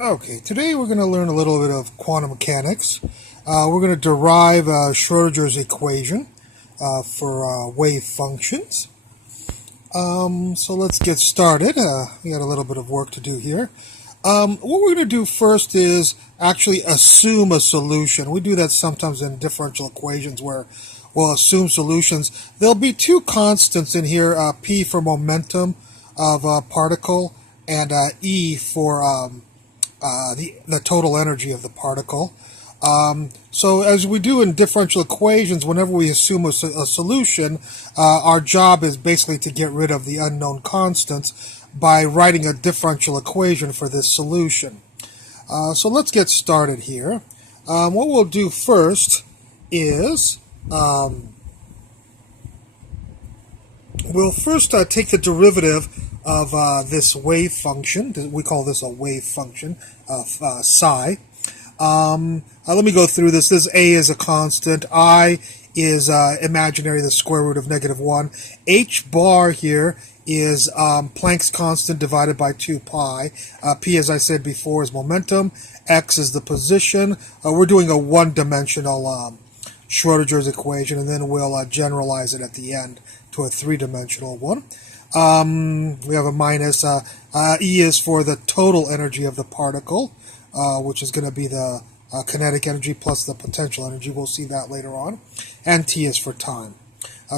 Okay, today we're going to learn a little bit of quantum mechanics. We're going to derive Schrodinger's equation for wave functions. So let's get started. We got a little bit of work to do here. What we're going to do first is actually assume a solution. We do that sometimes in differential equations where we'll assume solutions. There'll be two constants in here, P for momentum of a particle and E for the total energy of the particle. So as we do in differential equations, whenever we assume a solution, our job is basically to get rid of the unknown constants by writing a differential equation for this solution. So let's get started here. What we'll do first is we'll first take the derivative of this wave function. We call this a wave function of psi. Let me go through this. This a is a constant. I is imaginary, the square root of -1. H bar here is Planck's constant divided by 2 pi. P, as I said before, is momentum. X is the position. We're doing a one-dimensional Schrodinger's equation, and then we'll generalize it at the end to a three-dimensional one. We have a minus. E is for the total energy of the particle, which is going to be the kinetic energy plus the potential energy. We'll see that later on. And T is for time.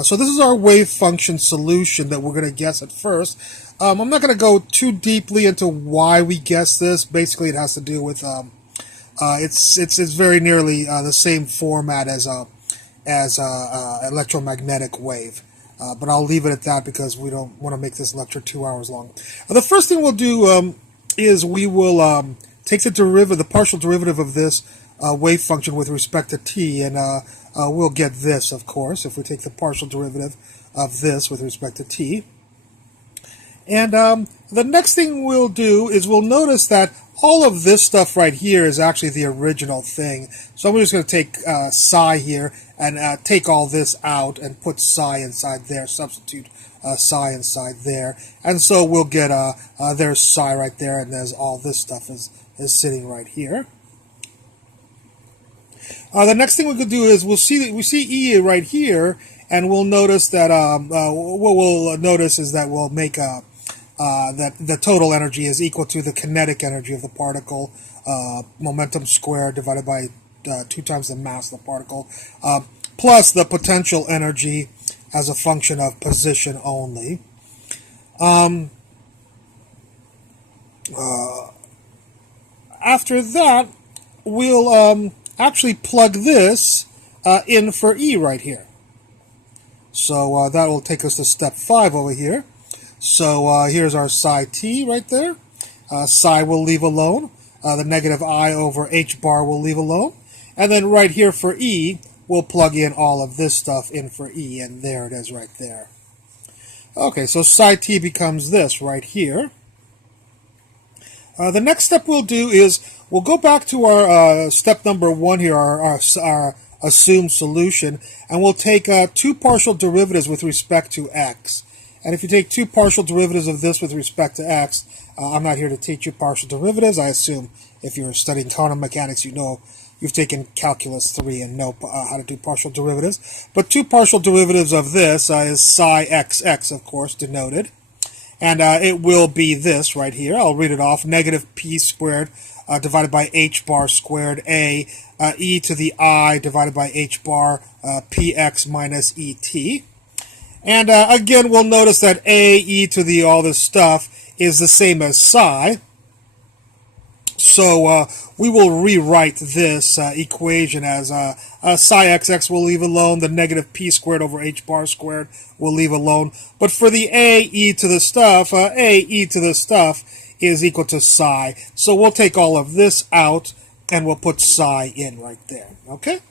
So this is our wave function solution that we're going to guess at first. I'm not going to go too deeply into why we guess this. Basically, it has to do with it's very nearly the same format as electromagnetic wave. But I'll leave it at that because we don't want to make this lecture 2 hours long. The first thing we'll do is we will take the partial derivative of this wave function with respect to t, and we'll get this, of course, if we take the partial derivative of this with respect to t. And the next thing we'll do is we'll notice that all of this stuff right here is actually the original thing. So I'm just going to take psi here and take all this out and put psi inside there, substitute psi inside there. And so we'll get, there's psi right there, and there's all this stuff is sitting right here. The next thing we could do is we see E right here, and we'll notice that what we'll notice is that we'll make that the total energy is equal to the kinetic energy of the particle, momentum squared divided by 2 times the mass of the particle, plus the potential energy as a function of position only. After that, we'll actually plug this in for E right here. So that will take us to step 5 over here. So here's our psi t right there. Psi will leave alone. The negative I over h bar will leave alone. And then right here for E, we'll plug in all of this stuff in for E, and there it is right there. Okay, so psi t becomes this right here. The next step we'll do is we'll go back to our step number 1 here, our assumed solution, and we'll take 2 partial derivatives with respect to x. And if you take 2 partial derivatives of this with respect to x, I'm not here to teach you partial derivatives. I assume if you're studying quantum mechanics, you know you've taken calculus 3 and know how to do partial derivatives. But 2 partial derivatives of this is psi xx, of course, denoted. And it will be this right here. I'll read it off. Negative p squared divided by h bar squared a e to the I divided by h bar px minus et. And again, we'll notice that a, e to the all this stuff is the same as psi. So we will rewrite this equation as psi xx will leave alone, the negative p squared over h bar squared will leave alone. But for the a, e to the stuff, a, e to the stuff is equal to psi. So we'll take all of this out, and we'll put psi in right there. Okay?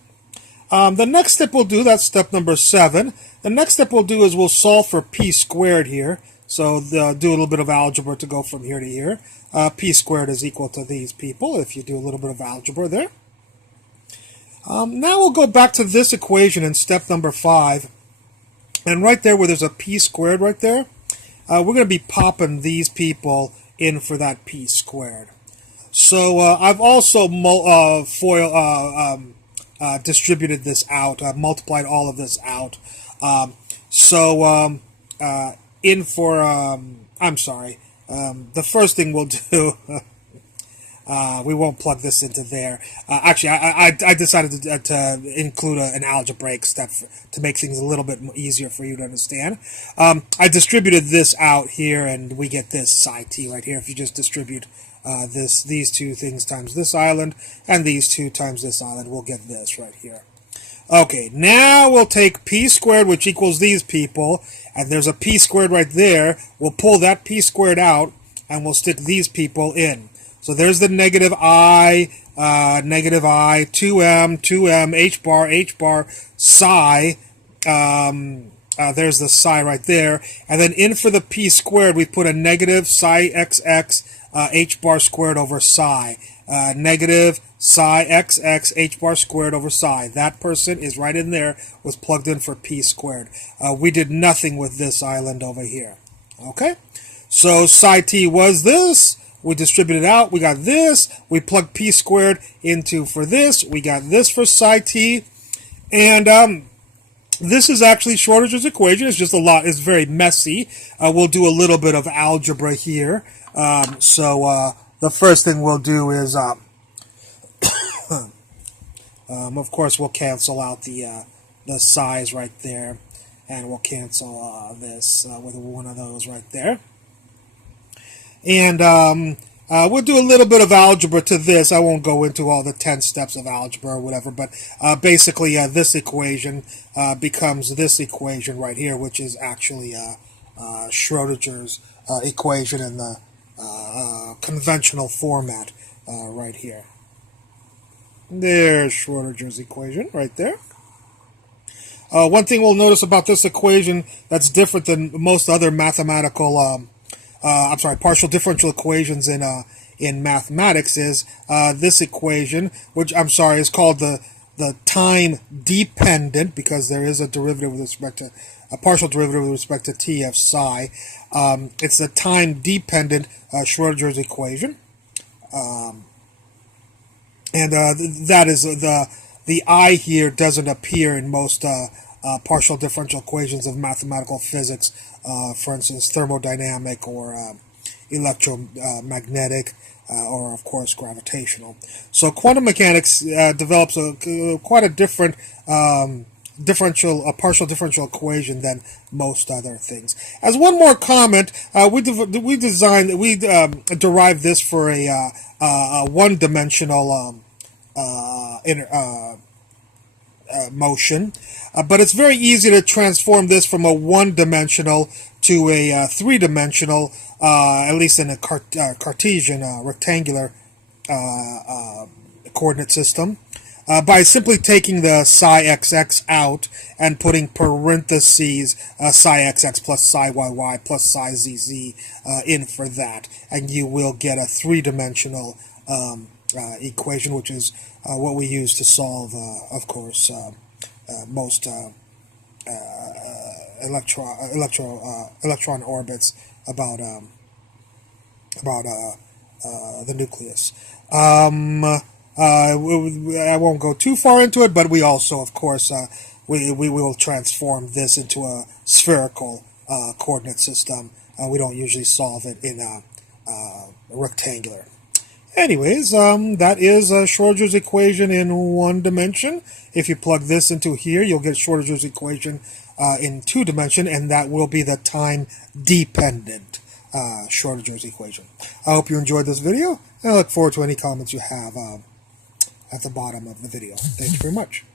The next step we'll do, that's step number 7. The next step we'll do is we'll solve for p squared here. So do a little bit of algebra to go from here to here. P squared is equal to these people, if you do a little bit of algebra there. Now we'll go back to this equation in step number 5. And right there where there's a p squared right there, we're going to be popping these people in for that p squared. So I've also distributed this out, multiplied all of this out. In for, I'm sorry, the first thing we'll do, we won't plug this into there. Actually, I decided to include an algebraic step to make things a little bit easier for you to understand. I distributed this out here, and we get this psi t right here. If you just distribute these two things times this island, and these two times this island, we'll get this right here. Okay, now we'll take p squared, which equals these people, and there's a p squared right there. We'll pull that p squared out, and we'll stick these people in. So there's the negative I, 2m, h bar, psi. There's the psi right there. And then in for the p squared, we put a negative psi xx h bar squared over psi. Negative psi xx h bar squared over psi. That person is right in there, was plugged in for p squared. We did nothing with this island over here. Okay? So psi t was this. We distributed out, we got this, we plugged p squared into for this, we got this for psi t, and this is actually Schrodinger's equation. It's just it's very messy. We'll do a little bit of algebra here. The first thing we'll do is, of course, we'll cancel out the psi's right there, and we'll cancel this with one of those right there. And we'll do a little bit of algebra to this. I won't go into all the 10 steps of algebra or whatever, but basically this equation becomes this equation right here, which is actually Schrodinger's equation in the conventional format right here. There's Schrodinger's equation right there. One thing we'll notice about this equation that's different than most other mathematical partial differential equations in mathematics is this equation, which is called the time dependent, because there is a derivative with respect to a partial derivative with respect to t of psi. It's the time dependent Schrodinger's equation, that is the I here doesn't appear in most partial differential equations of mathematical physics, for instance, thermodynamic or electromagnetic, or of course gravitational. So quantum mechanics develops quite a different partial differential equation than most other things. As one more comment, we derived this for a one-dimensional motion, but it's very easy to transform this from a one-dimensional to a three-dimensional, at least in a Cartesian rectangular coordinate system, by simply taking the psi xx out and putting parentheses psi xx plus psi yy plus psi zz in for that, and you will get a three-dimensional equation, which is what we use to solve, of course, most electron orbits about the nucleus. I won't go too far into it, but we also, of course, we will transform this into a spherical coordinate system. We don't usually solve it in a rectangular. Anyways, that is Schrodinger's equation in one dimension. If you plug this into here, you'll get Schrodinger's equation in two dimension, and that will be the time-dependent Schrodinger's equation. I hope you enjoyed this video, and I look forward to any comments you have at the bottom of the video. Thank you very much.